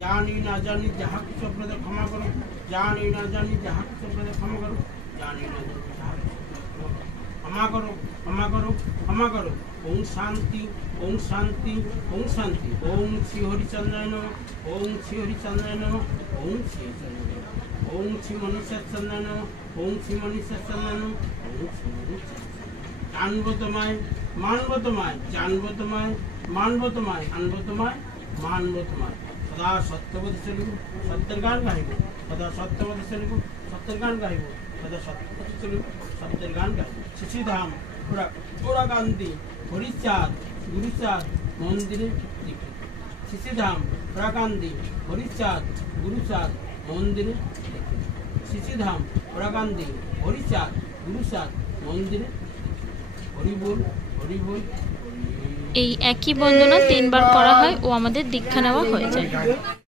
জানি না জানি যাহা কিছু আপনাদের ক্ষমা করো, জানি না জানি যাহা কিছু আপনাদের ক্ষমা করো, জানি না জানি যাহা কিছু ক্ষমা করো, ক্ষমা করো, ক্ষমা করো। ওম শান্তি, ওম শান্তি, ওম শান্তি। ওম শ্রী হরিচন্দ্রায় নমঃ, ওম শ্রী হরিচন্দ্রায় নমঃ, ওম শ্রী হরিচন্দ্রায় নমঃ, ওম শ্রী মনীষাচন্দ্রায় নমঃ, ওম শ্রী মনীষাচন্দ্রায় নমঃ, ওম শ্রী মনীষাচন্দ্রায়। জানবো তোমায়, মানব তোমায়, জানবো তোমায়, মানব তোমায়, আনবো তোমায়, মানব তোমায়। সদা সত্যবতী চলিব, সত্যের গান গাইব, সদা সত্যবতী চলিব, সত্যের গান গাইব, সদা সত্যবতী চলিব, সত্যের গান গাইব। শিশিধাম পুরাকান্তি হরিচাঁদ গুরুচাঁদ মন্দিরে দীক্ষিত। শিশিধাম পুরাকান্তি হরিচাঁদ গুরুচাঁদ মন্দিরে দীক্ষিত। শিশিধাম পুরাকান্তি হরিচাঁদ গুরুচাঁদ মন্দিরে। হরিবোল, হরিবোল। এই একই বন্দনা 3 বার করা হয় ও আমাদের দীক্ষা নেওয়া হয়ে যায়।